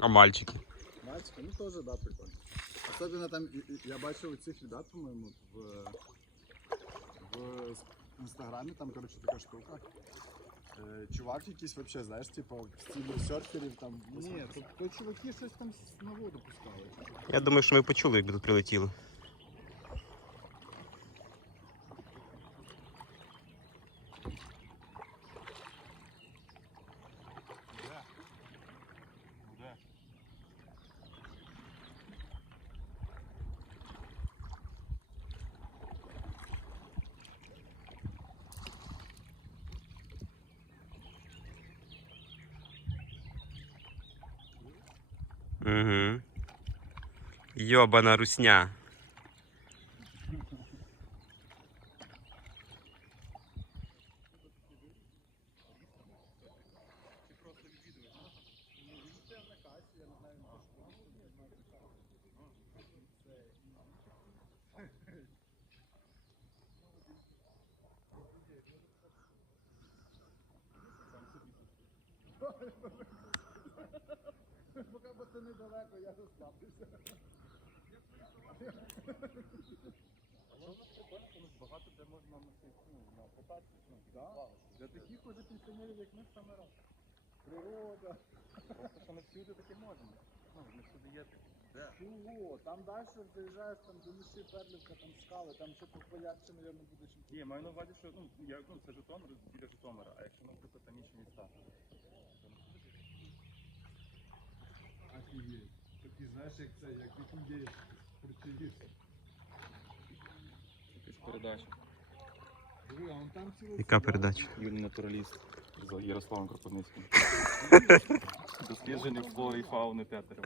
А мальчики? Мальчики, ну тоже, да, прикольно. Особенно там, я бачив у цих ребят, по-моєму, в, в інстаграмі, там, коротше, така штука. Е, Чувак якийсь вообще, знаєш, типа в стилі серферів там. Ні, то, то чуваки щось там на воду пускали. Я думаю, що ми почули, якби тут прилетіло. Угу. Йобана русня. Далеко, я розслабився. Багато де можна ну, кататися. Да. Для таких уже пенсіонерів, як ми, саме раз. Природа. Просто що не всюди таке можна. Ну, не всюди є таке. Чого? Там далі заїжджаєш, там до Міші, Перлівка, там скали, там ще поярче, мабуть, буде чим. Ні, маю на увазі, що ну, я, ну, це Житомир біля Житомира, а якщо, наприклад, знаєш, як це, як вікіндєєш, причаївся. Якась передача. Диви, а он там цілий... Яка передача? Юний натураліст за Ярославом Кропивницьким. Дослідження флори і фауни тетерів.